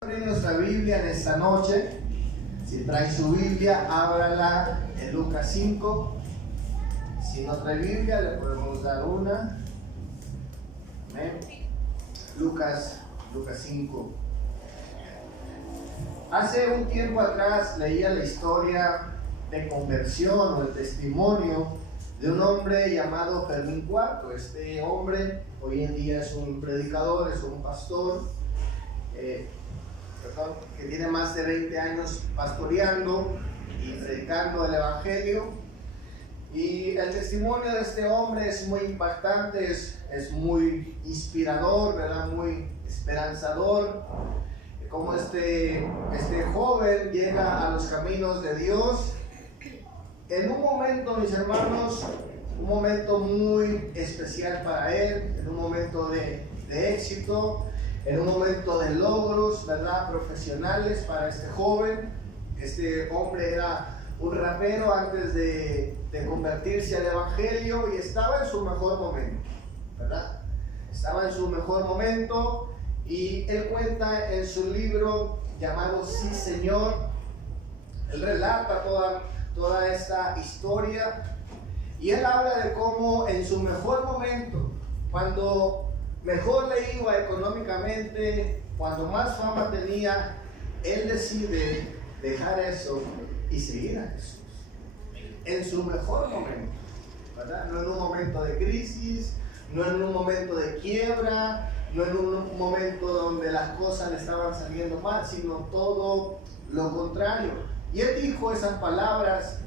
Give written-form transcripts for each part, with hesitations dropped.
Abrir nuestra Biblia en esta noche. Si trae su Biblia, ábrala en Lucas 5. Si no trae Biblia, le podemos dar una. Amén. Lucas 5. Hace un tiempo atrás leía la historia de conversión o el testimonio de un hombre llamado Fermín Cuarto. Este hombre hoy en día es un predicador, es un pastor, que tiene más de 20 años pastoreando y predicando el Evangelio. Y el testimonio de este hombre es muy impactante, es muy inspirador, ¿verdad? Muy esperanzador. Como este joven llega a los caminos de Dios en un momento, mis hermanos, un momento muy especial para él, en un momento de éxito, en un momento de logros, ¿verdad?, profesionales para este joven. Este hombre era un rapero antes de convertirse al Evangelio y estaba en su mejor momento, ¿verdad? Estaba en su mejor momento y él cuenta en su libro llamado Sí, Señor. Él relata toda esta historia y él habla de cómo en su mejor momento, cuando mejor le iba económicamente, cuando más fama tenía, él decide dejar eso y seguir a Jesús. En su mejor momento, ¿verdad? No en un momento de crisis, no en un momento de quiebra, no en un momento donde las cosas le estaban saliendo mal, sino todo lo contrario. Y él dijo esas palabras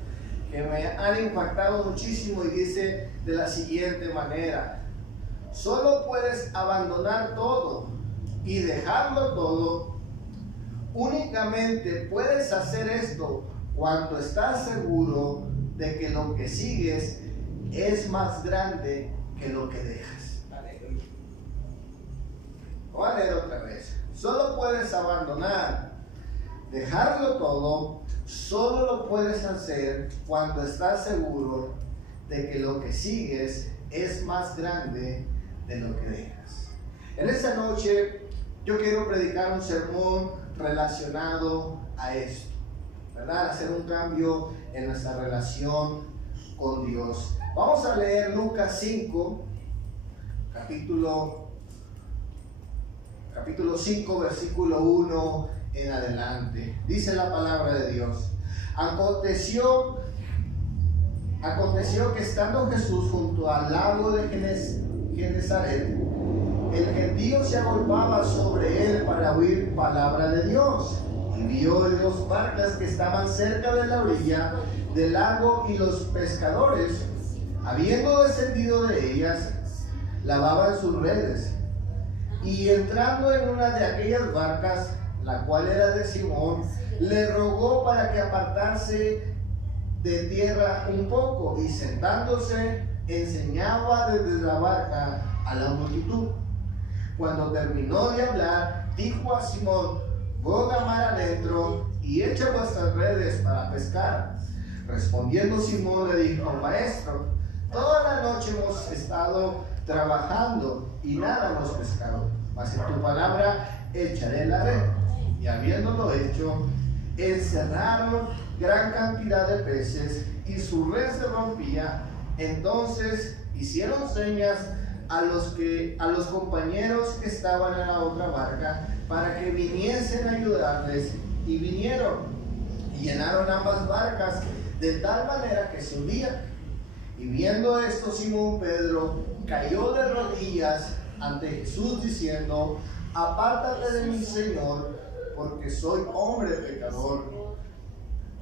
que me han impactado muchísimo y dice de la siguiente manera: solo puedes abandonar todo y dejarlo todo. Únicamente puedes hacer esto cuando estás seguro de que lo que sigues es más grande que lo que dejas. Voy a leer otra vez. Solo puedes abandonar, dejarlo todo. Solo lo puedes hacer cuando estás seguro de que lo que sigues es más grande de lo que dejas. En esta noche yo quiero predicar un sermón relacionado a esto, ¿verdad? Hacer un cambio en nuestra relación con Dios. Vamos a leer Lucas 5, capítulo 5, versículo 1 en adelante. Dice la palabra de Dios: Aconteció que estando Jesús junto al lago de Genezaret, el gentío se agolpaba sobre él para oír palabra de Dios, y vio dos barcas que estaban cerca de la orilla del lago, y los pescadores, habiendo descendido de ellas, lavaban sus redes. Y entrando en una de aquellas barcas, la cual era de Simón, le rogó para que apartase de tierra un poco, y sentándose enseñaba desde la barca a la multitud. Cuando terminó de hablar, dijo a Simón: boga mar adentro y echa vuestras redes para pescar. Respondiendo Simón le dijo: Maestro, toda la noche hemos estado trabajando y nada hemos pescado, mas en tu palabra echaré la red. Y habiéndolo hecho, encerraron gran cantidad de peces y su red se rompía. Entonces hicieron señas a los compañeros que estaban en la otra barca para que viniesen a ayudarles, y vinieron y llenaron ambas barcas de tal manera que se hundían. Y viendo esto, Simón Pedro cayó de rodillas ante Jesús diciendo: apártate de mí, Señor, porque soy hombre pecador.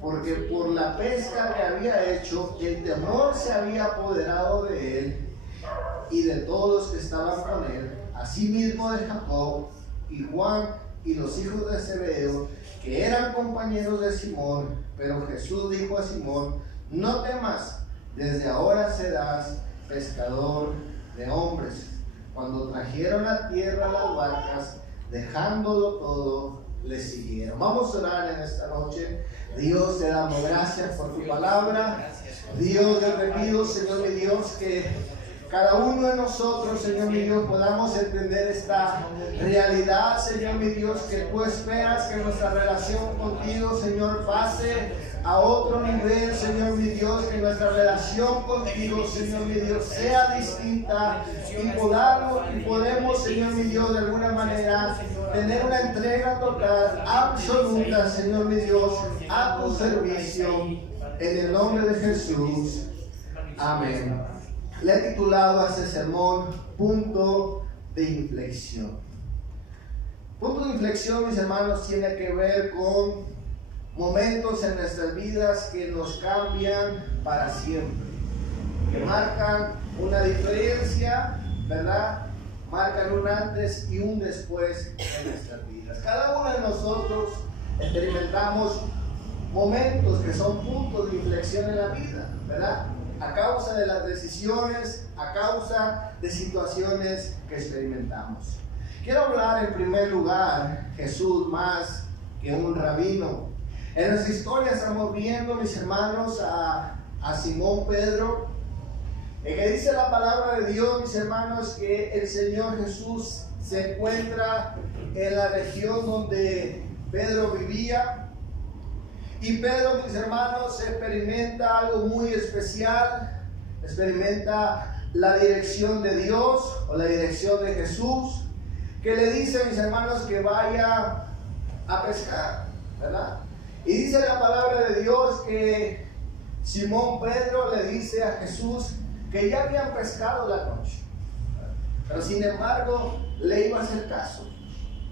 Porque por la pesca que había hecho, el temor se había apoderado de él y de todos los que estaban con él, asimismo de Jacob y Juan y los hijos de Zebedeo, que eran compañeros de Simón. Pero Jesús dijo a Simón: no temas, desde ahora serás pescador de hombres. Cuando trajeron a tierra las barcas, dejándolo todo, le siguieron. Vamos a orar en esta noche. Dios, te damos gracias por tu palabra. Dios, te pido, Señor mi Dios, que cada uno de nosotros, Señor mi Dios, podamos entender esta realidad, Señor mi Dios, que tú esperas que nuestra relación contigo, Señor, pase a otro nivel, Señor mi Dios, que nuestra relación contigo, Señor mi Dios, sea distinta y podemos, Señor mi Dios, de alguna manera tener una entrega total, absoluta, Señor mi Dios, a tu servicio, en el nombre de Jesús. Amén. Le he titulado a este sermón Punto de Inflexión. Punto de inflexión, mis hermanos, tiene que ver con momentos en nuestras vidas que nos cambian para siempre, que marcan una diferencia, ¿verdad? Marcan un antes y un después en nuestras vidas. Cada uno de nosotros experimentamos momentos que son puntos de inflexión en la vida, ¿verdad? A causa de las decisiones, a causa de situaciones que experimentamos. Quiero hablar en primer lugar, Jesús más que un rabino. En nuestra historia estamos viendo, mis hermanos, a Simón Pedro, que dice la palabra de Dios, mis hermanos, que el Señor Jesús se encuentra en la región donde Pedro vivía. Y Pedro, mis hermanos, experimenta algo muy especial, experimenta la dirección de Dios o la dirección de Jesús, que le dice, mis hermanos, que vaya a pescar, ¿verdad? Y dice la palabra de Dios que Simón Pedro le dice a Jesús que ya habían pescado la noche, ¿verdad? Pero sin embargo le iba a hacer caso,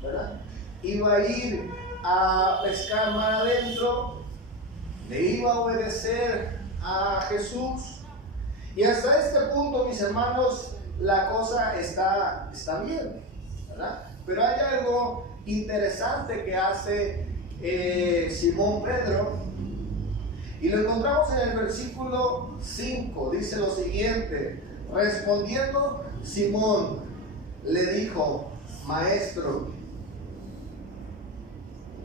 ¿verdad? Iba a ir a pescar mar adentro, le iba a obedecer a Jesús. Y hasta este punto, mis hermanos, la cosa está bien, ¿verdad? Pero hay algo interesante que hace Simón Pedro, y lo encontramos en el versículo 5. Dice lo siguiente: respondiendo Simón le dijo: Maestro,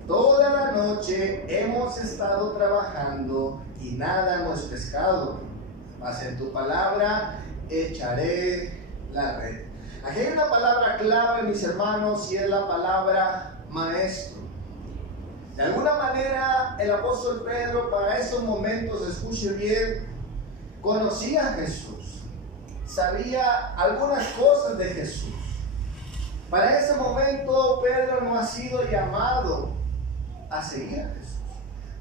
toda la noche hemos estado trabajando y nada hemos pescado, mas en tu palabra echaré la red. Aquí hay una palabra clave, mis hermanos, y es la palabra maestro. De alguna manera, el apóstol Pedro, para esos momentos, escuche bien, conocía a Jesús, sabía algunas cosas de Jesús. Para ese momento, Pedro no ha sido llamado a seguir a Jesús.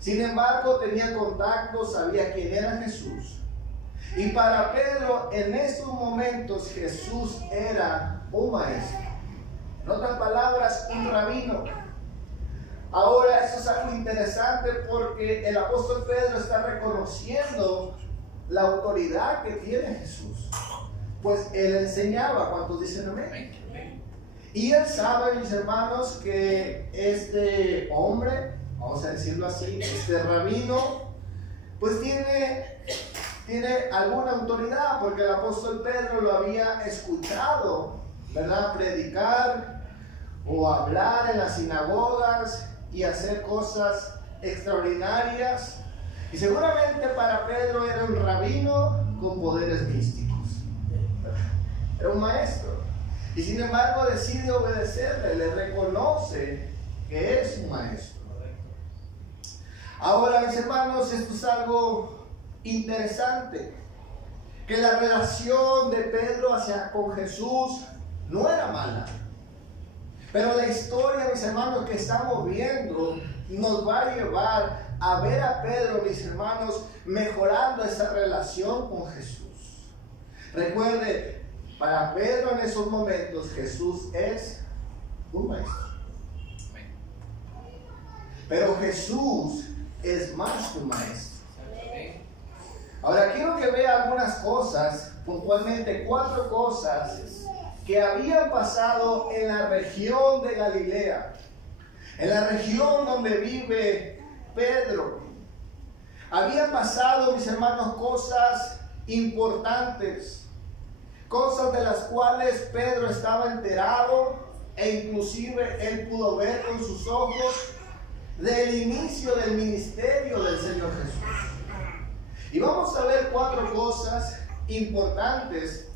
Sin embargo, tenía contacto, sabía quién era Jesús. Y para Pedro, en estos momentos, Jesús era un maestro. En otras palabras, un rabino. Ahora, eso es algo interesante porque el apóstol Pedro está reconociendo la autoridad que tiene Jesús. Pues él enseñaba. ¿Cuántos dicen amén? Y él sabe, mis hermanos, que este hombre, vamos a decirlo así, este rabino, pues tiene alguna autoridad, porque el apóstol Pedro lo había escuchado, ¿verdad?, predicar o hablar en las sinagogas y hacer cosas extraordinarias. Y seguramente para Pedro era un rabino con poderes místicos, era un maestro. Y sin embargo decide obedecerle, le reconoce que es un maestro. Ahora, mis hermanos, esto es algo interesante, que la relación de Pedro con Jesús no era mala. Pero la historia, mis hermanos, que estamos viendo nos va a llevar a ver a Pedro, mis hermanos, mejorando esa relación con Jesús. Recuerde, para Pedro en esos momentos Jesús es un maestro. Pero Jesús es más que un maestro. Ahora quiero que vea algunas cosas, puntualmente 4 cosas que habían pasado en la región de Galilea, en la región donde vive Pedro. Habían pasado, mis hermanos, cosas importantes, cosas de las cuales Pedro estaba enterado, e inclusive él pudo ver con sus ojos del inicio del ministerio del Señor Jesús. Y vamos a ver 4 cosas importantes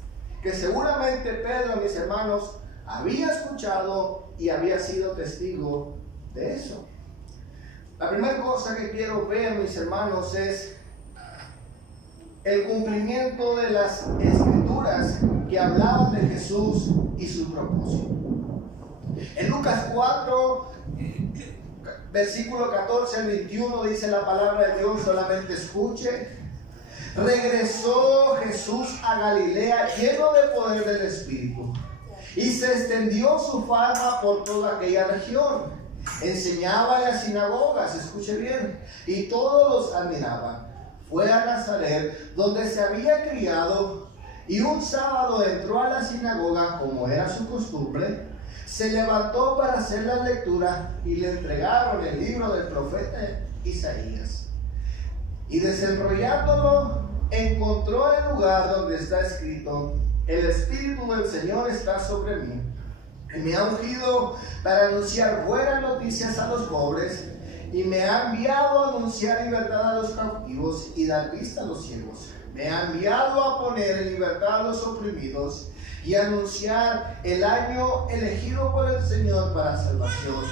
que seguramente Pedro, mis hermanos, había escuchado y había sido testigo de eso. La primera cosa que quiero ver, mis hermanos, es el cumplimiento de las escrituras que hablaban de Jesús y su propósito. En Lucas 4, versículo 14 al 21, dice la palabra de Dios, solamente escuche. Regresó Jesús a Galilea lleno de poder del Espíritu, y se extendió su fama por toda aquella región. Enseñaba en las sinagogas, escuche bien, y todos los admiraban. Fue a Nazaret, donde se había criado, y un sábado entró a la sinagoga, como era su costumbre. Se levantó para hacer la lectura, y le entregaron el libro del profeta Isaías. Y desenrollándolo, encontró el lugar donde está escrito: el Espíritu del Señor está sobre mí, y me ha ungido para anunciar buenas noticias a los pobres, y me ha enviado a anunciar libertad a los cautivos y dar vista a los ciegos. Me ha enviado a poner en libertad a los oprimidos y a anunciar el año elegido por el Señor para salvación.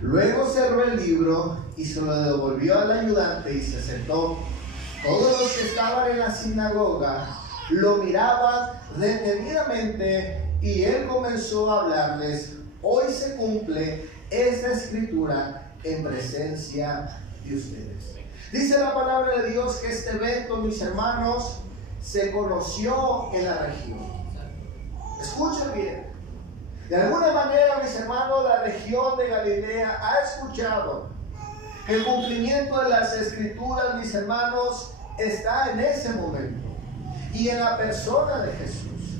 Luego cerró el libro y se lo devolvió al ayudante y se sentó. Todos los que estaban en la sinagoga lo miraban detenidamente, y él comenzó a hablarles: hoy se cumple esta escritura en presencia de ustedes. Dice la palabra de Dios que este evento, mis hermanos, se conoció en la región. Escuchen bien. De alguna manera, mis hermanos, la región de Galilea ha escuchado que el cumplimiento de las escrituras, mis hermanos, está en ese momento y en la persona de Jesús.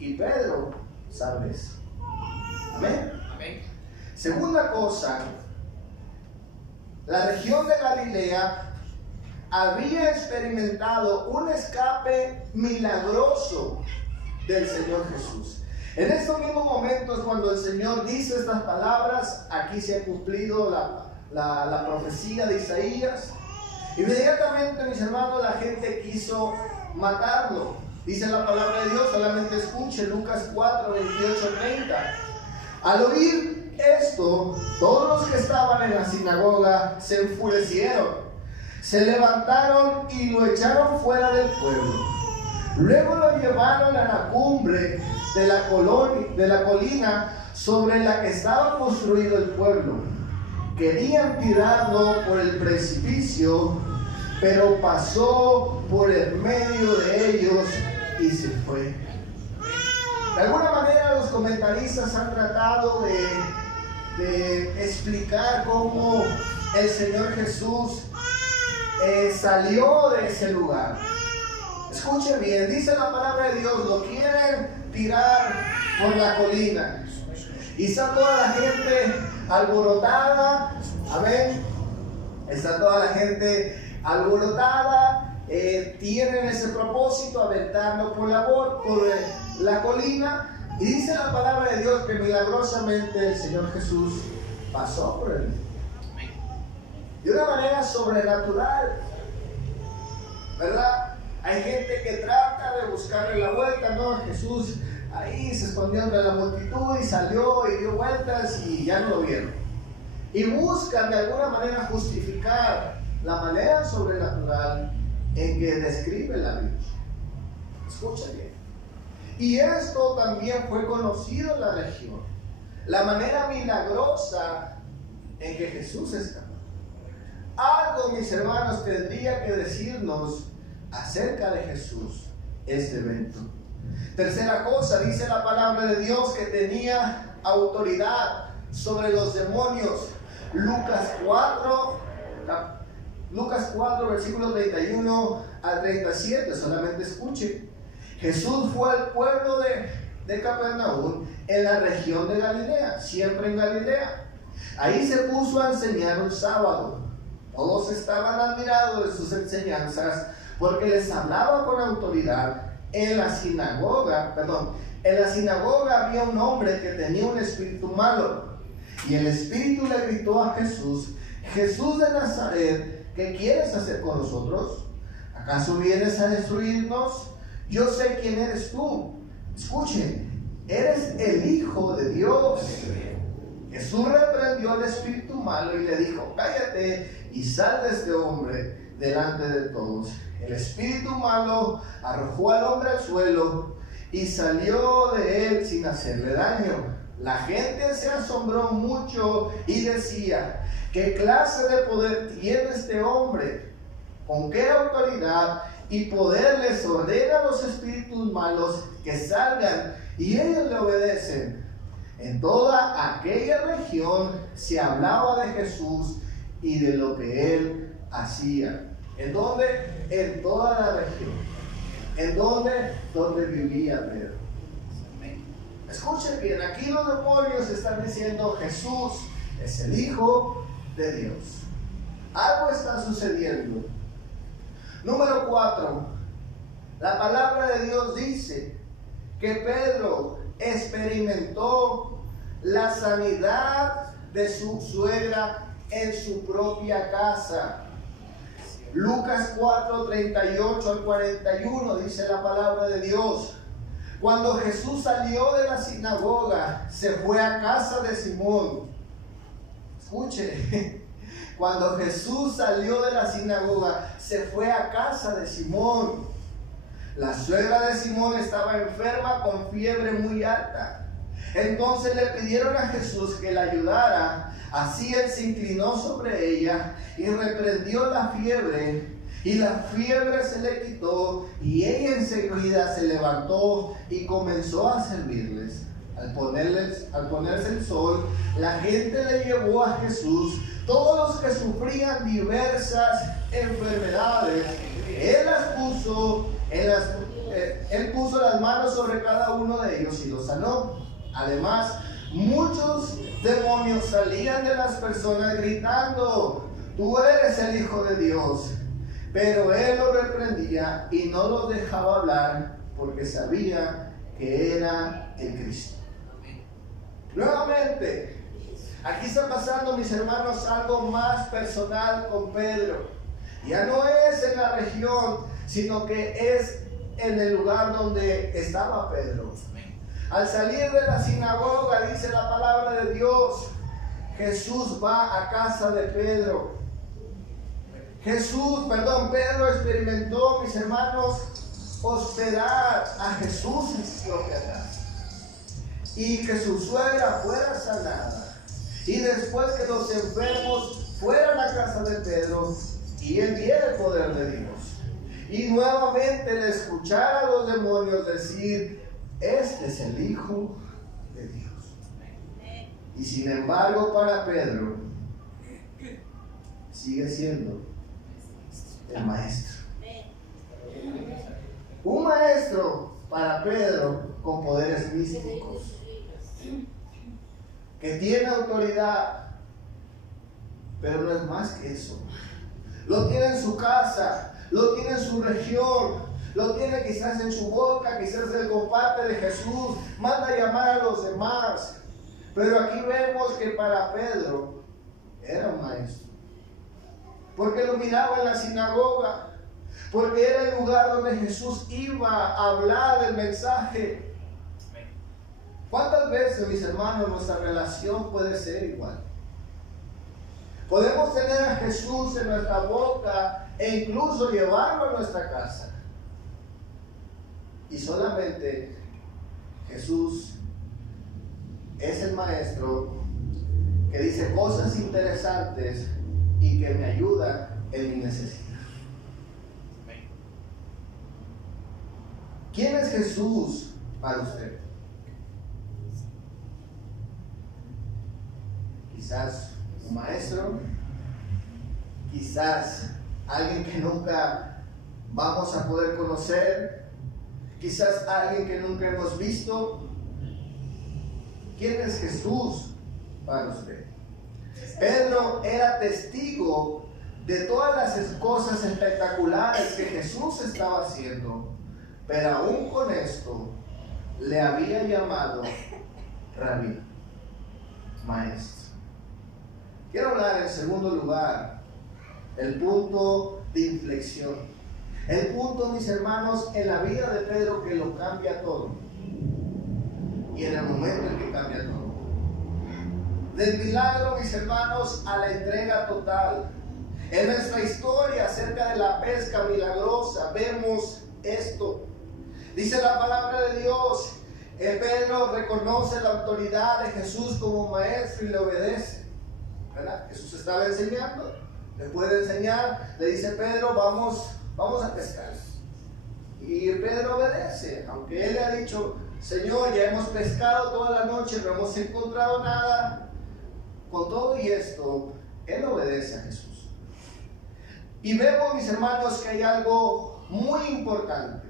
Y Pedro sabe eso. Amén. Amén. Segunda cosa, la región de Galilea había experimentado un escape milagroso del Señor Jesús. En estos mismos momentos, cuando el Señor dice estas palabras, aquí se ha cumplido la profecía de Isaías. Inmediatamente, mis hermanos, la gente quiso matarlo. Dice la palabra de Dios, solamente escuche Lucas 4, 28, 30. Al oír esto, todos los que estaban en la sinagoga se enfurecieron, se levantaron y lo echaron fuera del pueblo. Luego lo llevaron a la cumbre de la colina sobre la que estaba construido el pueblo. Querían tirarlo por el precipicio, pero pasó por el medio de ellos y se fue. De alguna manera, los comentaristas han tratado de explicar cómo el Señor Jesús salió de ese lugar. Escuche bien, dice la palabra de Dios, lo quieren tirar por la colina. Y está toda la gente alborotada, amén. Está toda la gente alborotada, tienen ese propósito, aventarlo por la colina. Y dice la palabra de Dios que milagrosamente el Señor Jesús pasó por él. De una manera sobrenatural, ¿verdad? Hay gente que trata de buscarle la vuelta, ¿no? Jesús ahí se escondió entre la multitud y salió y dio vueltas y ya no lo vieron. Y buscan de alguna manera justificar la manera sobrenatural en que describe la Biblia. Escucha bien. Y esto también fue conocido en la región. La manera milagrosa en que Jesús está. Algo, mis hermanos, tendría que decirnos acerca de Jesús este evento. Tercera cosa, dice la palabra de Dios que tenía autoridad sobre los demonios. Lucas 4, versículos 31 al 37, solamente escuche. Jesús fue al pueblo de Capernaum en la región de Galilea, siempre en Galilea. Ahí se puso a enseñar un sábado. Todos estaban admirados de sus enseñanzas porque les hablaba con autoridad. En la sinagoga había un hombre que tenía un espíritu malo, y el espíritu le gritó a Jesús: Jesús de Nazaret, ¿qué quieres hacer con nosotros? ¿Acaso vienes a destruirnos? yo sé quién eres tú. Escuchen, eres el Hijo de Dios. Jesús reprendió al espíritu malo y le dijo, cállate y sal de este hombre delante de todos. El espíritu malo arrojó al hombre al suelo y salió de él sin hacerle daño. La gente se asombró mucho y decía, ¿qué clase de poder tiene este hombre? ¿Con qué autoridad y poder les ordena a los espíritus malos que salgan y ellos le obedecen? En toda aquella región se hablaba de Jesús y de lo que él hacía. ¿En dónde? En toda la región. ¿En dónde? Donde vivía Pedro. Escuchen bien, aquí los demonios están diciendo Jesús es el Hijo de Dios. Algo está sucediendo. Número 4. La palabra de Dios dice que Pedro experimentó la sanidad de su suegra en su propia casa. Lucas 4, 38 al 41 dice la palabra de Dios. Cuando Jesús salió de la sinagoga, se fue a casa de Simón. Escuche, cuando Jesús salió de la sinagoga, se fue a casa de Simón. La suegra de Simón estaba enferma con fiebre muy alta. Entonces le pidieron a Jesús que la ayudara. Así él se inclinó sobre ella y reprendió la fiebre. Y la fiebre se le quitó y ella enseguida se levantó y comenzó a servirles. Al ponerse el sol, la gente le llevó a Jesús todos los que sufrían diversas enfermedades. Él puso las manos sobre cada uno de ellos y los sanó. Además, muchos demonios salían de las personas gritando, tú eres el Hijo de Dios. Pero él los reprendía y no los dejaba hablar porque sabía que era el Cristo. Nuevamente, aquí está pasando, mis hermanos, algo más personal con Pedro. Ya no es en la región, sino que es en el lugar donde estaba Pedro. Al salir de la sinagoga, dice la palabra de Dios, Jesús va a casa de Pedro. Pedro experimentó, mis hermanos, hospedar a Jesús en su propia casa. Y que su suegra fuera sanada. Y después que los enfermos fueran a casa de Pedro, y él viera el poder de Dios. Y nuevamente le escuchara a los demonios decir, este es el Hijo de Dios. Y sin embargo, para Pedro, sigue siendo el maestro. Un maestro para Pedro con poderes místicos, que tiene autoridad, pero no es más que eso. Lo tiene en su casa, lo tiene en su región, lo tiene quizás en su boca, quizás él comparte de Jesús, manda a llamar a los demás. Pero aquí vemos que para Pedro era un maestro. Porque lo miraba en la sinagoga, porque era el lugar donde Jesús iba a hablar el mensaje. ¿Cuántas veces, mis hermanos, nuestra relación puede ser igual? Podemos tener a Jesús en nuestra boca e incluso llevarlo a nuestra casa. Y solamente Jesús es el maestro que dice cosas interesantes y que me ayuda en mi necesidad. ¿Quién es Jesús para usted? Quizás un maestro, quizás alguien que nunca vamos a poder conocer, quizás alguien que nunca hemos visto. ¿Quién es Jesús para usted? Pedro era testigo de todas las cosas espectaculares que Jesús estaba haciendo, pero aún con esto le había llamado Rabí, maestro. Quiero hablar en segundo lugar el punto de inflexión. El punto, mis hermanos, en la vida de Pedro que lo cambia todo. Y en el momento en que cambia todo. Del milagro, mis hermanos, a la entrega total. En nuestra historia acerca de la pesca milagrosa vemos esto. Dice la palabra de Dios, Pedro reconoce la autoridad de Jesús como maestro y le obedece. ¿Verdad? Jesús estaba enseñando, después de enseñar, le dice Pedro, vamos a pescar. Y Pedro obedece, aunque él le ha dicho, Señor, ya hemos pescado toda la noche, no hemos encontrado nada. Con todo y esto, él obedece a Jesús. Y vemos, mis hermanos, que hay algo muy importante.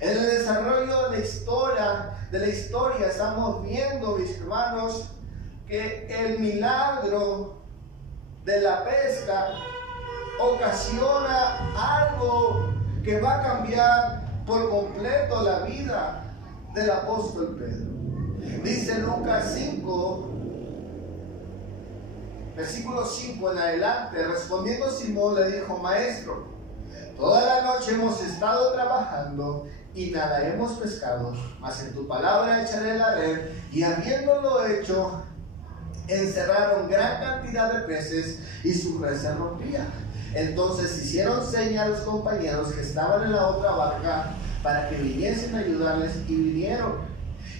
En el desarrollo de la historia estamos viendo, mis hermanos, que el milagro de la pesca ocasiona algo que va a cambiar por completo la vida del apóstol Pedro. Dice Lucas 5, versículo 5 en adelante, respondiendo Simón le dijo, Maestro, toda la noche hemos estado trabajando y nada hemos pescado, mas en tu palabra echaré la red. Y habiéndolo hecho, encerraron gran cantidad de peces y su red se rompía. Entonces hicieron señas a los compañeros que estaban en la otra barca para que viniesen a ayudarles, y vinieron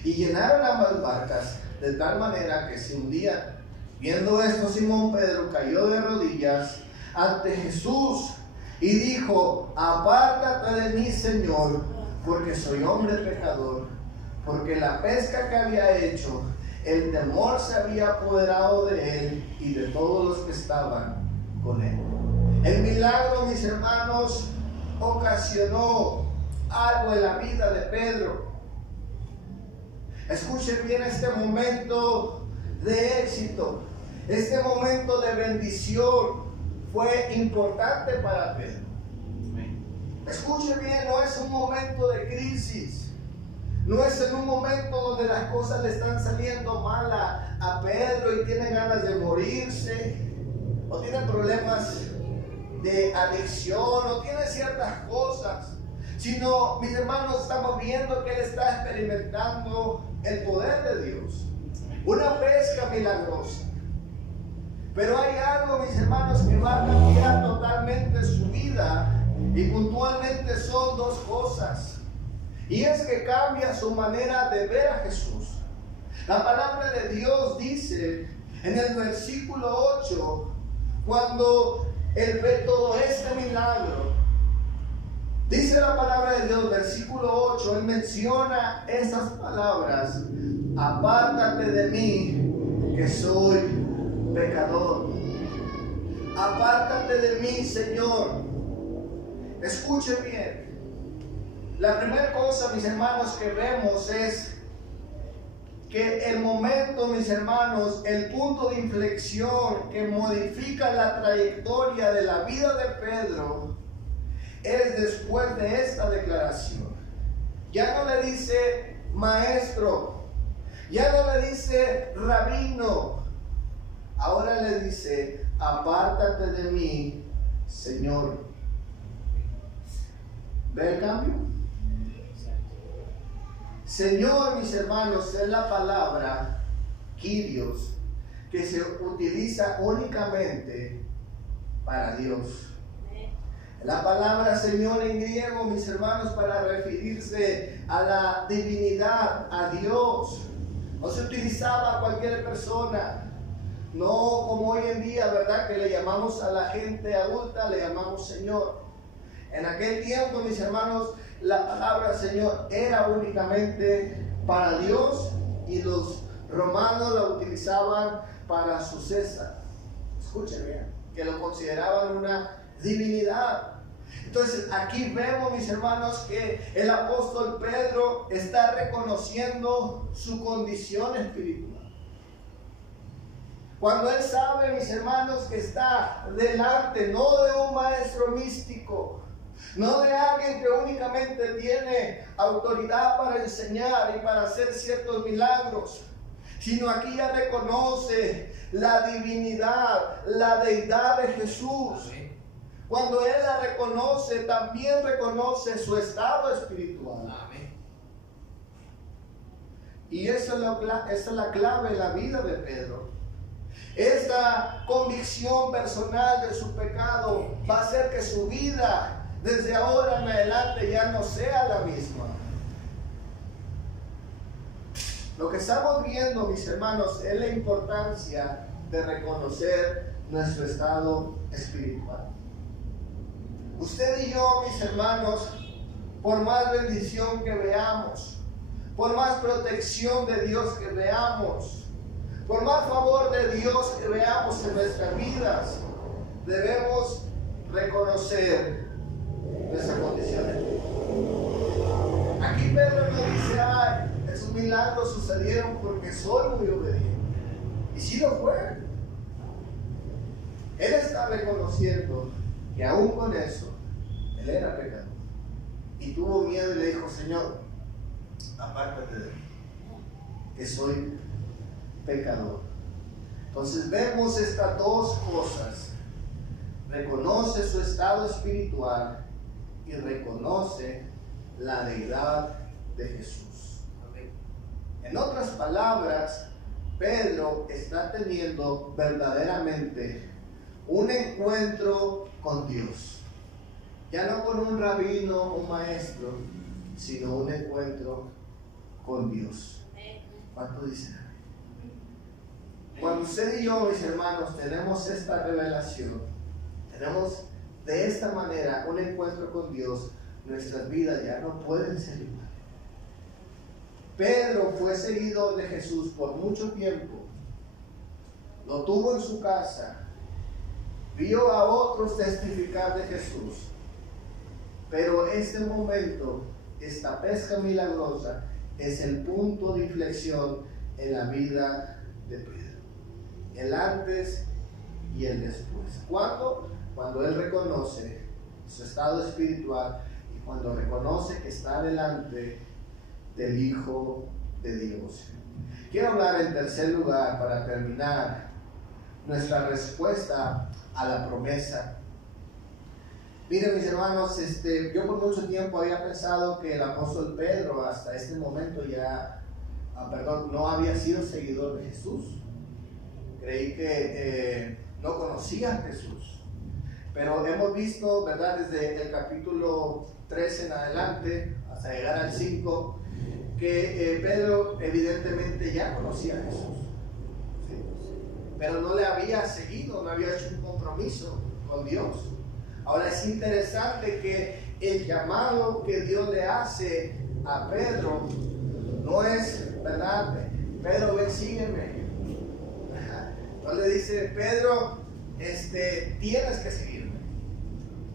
y llenaron ambas barcas de tal manera que se hundían. Viendo esto, Simón Pedro cayó de rodillas ante Jesús y dijo, apártate de mí, Señor, porque soy hombre pecador. Porque la pesca que había hecho, el temor se había apoderado de él y de todos los que estaban con él. El milagro, mis hermanos, ocasionó algo en la vida de Pedro. Escuchen bien este momento de éxito, este momento de bendición fue importante para Pedro. Escuchen bien, no es un momento de crisis. No es en un momento donde las cosas le están saliendo mal a Pedro y tiene ganas de morirse, o tiene problemas de adicción, o tiene ciertas cosas, sino, mis hermanos, estamos viendo que él está experimentando el poder de Dios, una pesca milagrosa. Pero hay algo, mis hermanos, que va a cambiar totalmente su vida, y puntualmente son dos cosas. Y es que cambia su manera de ver a Jesús. La palabra de Dios dice en el versículo 8, cuando él ve todo este milagro, dice la palabra de Dios, versículo 8, él menciona esas palabras, apártate de mí, que soy pecador. Apártate de mí, Señor. Escuche bien. La primera cosa, mis hermanos, que vemos es que el momento, mis hermanos, el punto de inflexión que modifica la trayectoria de la vida de Pedro es después de esta declaración. Ya no le dice maestro, ya no le dice rabino, ahora le dice apártate de mí, Señor. ¿Ve el cambio? Señor, mis hermanos, es la palabra Kyrios, que se utiliza únicamente para Dios. La palabra Señor en griego, mis hermanos, para referirse a la divinidad, a Dios. No se utilizaba a cualquier persona, no como hoy en día, ¿verdad? Que le llamamos a la gente adulta, le llamamos Señor. En aquel tiempo, mis hermanos, la palabra Señor era únicamente para Dios, y los romanos la utilizaban para su César. Escuchen bien, que lo consideraban una divinidad. Entonces aquí vemos, mis hermanos, que el apóstol Pedro está reconociendo su condición espiritual. Cuando él sabe, mis hermanos, que está delante no de un maestro místico, no de alguien que únicamente tiene autoridad para enseñar y para hacer ciertos milagros, sino aquí ya reconoce la divinidad, la deidad de Jesús. Cuando él la reconoce, también reconoce su estado espiritual. Amén. Y esa es la clave en la vida de Pedro. Esta convicción personal de su pecado va a hacer que su vida desde ahora en adelante ya no sea la misma. Lo que estamos viendo, mis hermanos, es la importancia de reconocer nuestro estado espiritual. Usted y yo, mis hermanos, por más bendición que veamos, por más protección de Dios que veamos, por más favor de Dios que veamos en nuestras vidas, debemos reconocer nuestra condición. Aquí Pedro nos dice, ay, esos milagros sucedieron porque soy muy obediente. Y sí lo fue. Él está reconociendo que aún con eso, él era pecador. Y tuvo miedo y le dijo, Señor, apártate de mí, que soy pecador. Entonces vemos estas dos cosas. Reconoce su estado espiritual y reconoce la deidad de Jesús. En otras palabras, Pedro está teniendo verdaderamente un encuentro con Dios. Ya no con un rabino, un maestro, sino un encuentro con Dios. ¿Cuánto dicen? Cuando usted y yo, mis hermanos, tenemos esta revelación, tenemos de esta manera un encuentro con Dios, nuestras vidas ya no pueden ser iguales. Pedro fue seguidor de Jesús por mucho tiempo, lo tuvo en su casa, vio a otros testificar de Jesús, pero este momento, esta pesca milagrosa, es el punto de inflexión en la vida de Pedro. El antes y el después. ¿Cuándo? Cuando él reconoce su estado espiritual y cuando reconoce que está delante del Hijo de Dios. Quiero hablar en tercer lugar, para terminar, nuestra respuesta a la promesa. Miren, mis hermanos, yo por mucho tiempo había pensado que el apóstol Pedro hasta este momento no había sido seguidor de Jesús. Creí que no conocía a Jesús. Pero hemos visto, ¿verdad?, desde el capítulo 3 en adelante, hasta llegar al 5, que Pedro evidentemente ya conocía a Jesús. ¿Sí? Pero no le había seguido, no había hecho un compromiso con Dios. Ahora es interesante que el llamado que Dios le hace a Pedro no es, ¿verdad?, Pedro, ven, sígueme. No le dice, Pedro, tienes que seguirme.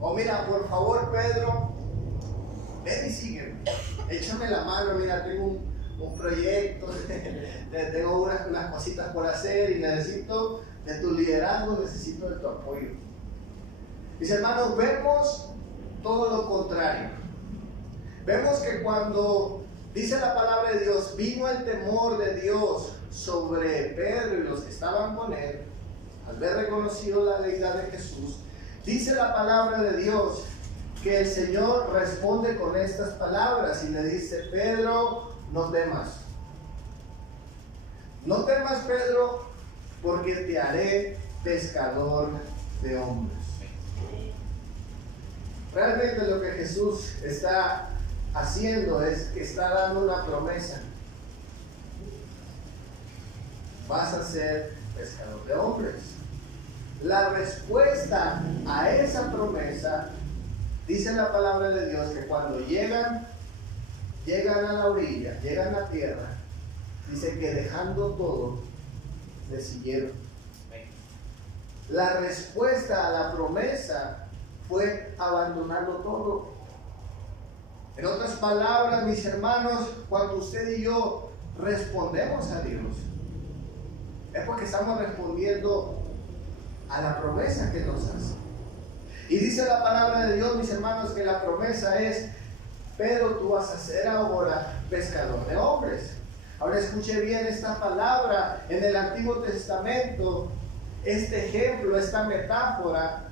O mira, por favor, Pedro, ven y sígueme. Échame la mano, mira, tengo un proyecto, tengo unas cositas por hacer y necesito de tu liderazgo, necesito de tu apoyo. Mis hermanos, vemos todo lo contrario. Vemos que cuando dice la palabra de Dios, vino el temor de Dios sobre Pedro y los que estaban con él, al ver reconocido la deidad de Jesús, dice la palabra de Dios que el Señor responde con estas palabras y le dice, Pedro, no temas. No temas, Pedro, porque te haré pescador de hombres. Realmente lo que Jesús está haciendo es que está dando una promesa. Vas a ser pescador de hombres. La respuesta a esa promesa, dice la palabra de Dios, que cuando llegan a la orilla, llegan a la tierra, dice que dejando todo, le siguieron. La respuesta a la promesa fue abandonarlo todo. En otras palabras, mis hermanos, cuando usted y yo respondemos a Dios, es porque estamos respondiendo a la promesa que nos hace. Y dice la palabra de Dios, mis hermanos, que la promesa es, Pedro, tú vas a ser ahora pescador de hombres. Ahora escuche bien esta palabra. En el Antiguo Testamento, este ejemplo, esta metáfora,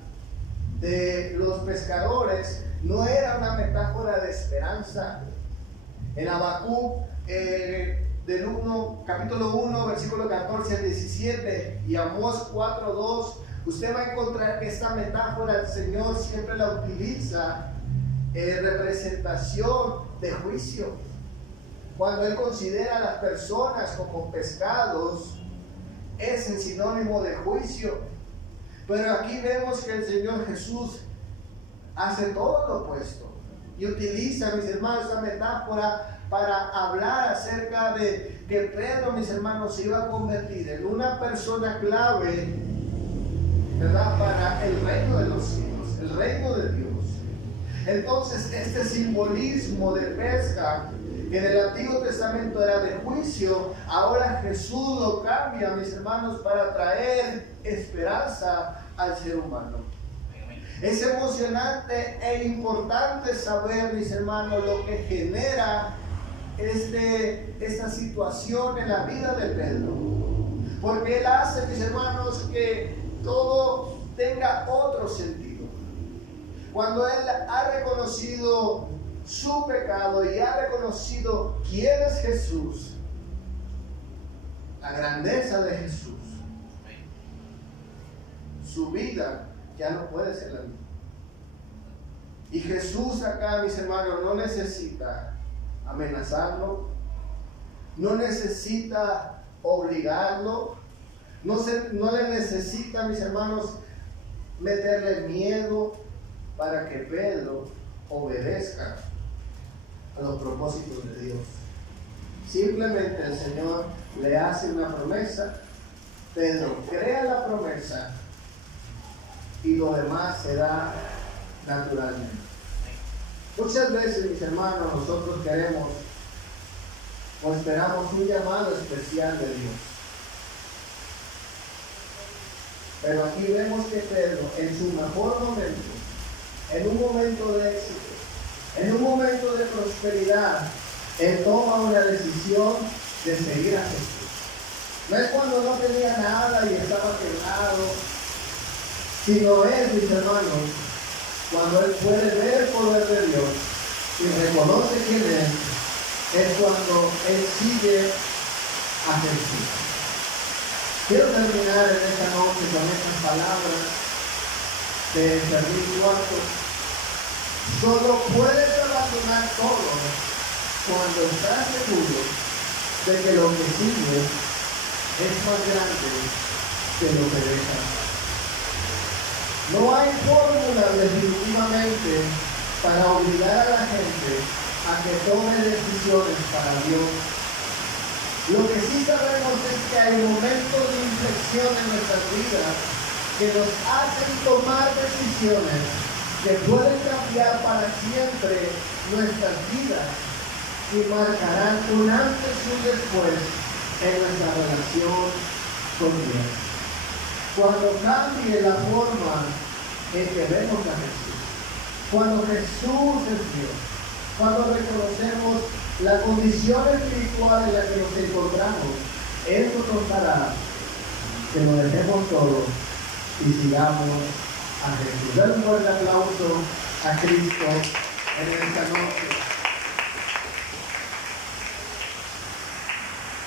de los pescadores no era una metáfora de esperanza. En Habacuc, capítulo 1, versículo 14 al 17, y Amós 4:2, usted va a encontrar que esta metáfora el Señor siempre la utiliza en representación de juicio. Cuando Él considera a las personas como pescados, es en sinónimo de juicio. Pero aquí vemos que el Señor Jesús hace todo lo opuesto y utiliza, mis hermanos, esta metáfora para hablar acerca de que Pedro, mis hermanos, se iba a convertir en una persona clave, ¿verdad?, para el reino de los cielos, el reino de Dios. Entonces, este simbolismo de pesca, que en el Antiguo Testamento era de juicio, ahora Jesús lo cambia, mis hermanos, para traer esperanza al ser humano. Es emocionante e importante saber, mis hermanos, lo que genera esta situación en la vida de Pedro, porque él hace, mis hermanos, que todo tenga otro sentido. Cuando él ha reconocido su pecado y ha reconocido quién es Jesús, la grandeza de Jesús, su vida ya no puede ser la misma. Y Jesús acá, mis hermanos, no necesita amenazarlo, no necesita obligarlo, no le necesita, mis hermanos, meterle miedo para que Pedro obedezca a los propósitos de Dios. Simplemente el Señor le hace una promesa, Pedro crea la promesa y lo demás se da naturalmente. Muchas veces, mis hermanos, nosotros queremos o esperamos un llamado especial de Dios. Pero aquí vemos que Pedro, en su mejor momento, en un momento de éxito, en un momento de prosperidad, él toma una decisión de seguir a Jesús. No es cuando no tenía nada y estaba quebrado, sino es, mis hermanos, cuando él puede ver el poder de Dios y reconoce quién es cuando él sigue a Jesús. Quiero terminar en esta noche con estas palabras de Fermín IV. Solo puedes abandonar todo cuando estás seguro de que lo que sigue es más grande que lo que dejas. No hay fórmula definitivamente para obligar a la gente a que tome decisiones para Dios. Lo que sí sabemos es que hay momentos de inflexión en nuestras vidas que nos hacen tomar decisiones que pueden cambiar para siempre nuestras vidas y marcarán un antes y un después en nuestra relación con Dios. Cuando cambie la forma en que vemos a Jesús, cuando Jesús es Dios, cuando reconocemos la condición espiritual en la que nos encontramos, eso nos hará que lo dejemos todo y sigamos a Jesús. Dale un fuerte aplauso a Cristo en esta noche.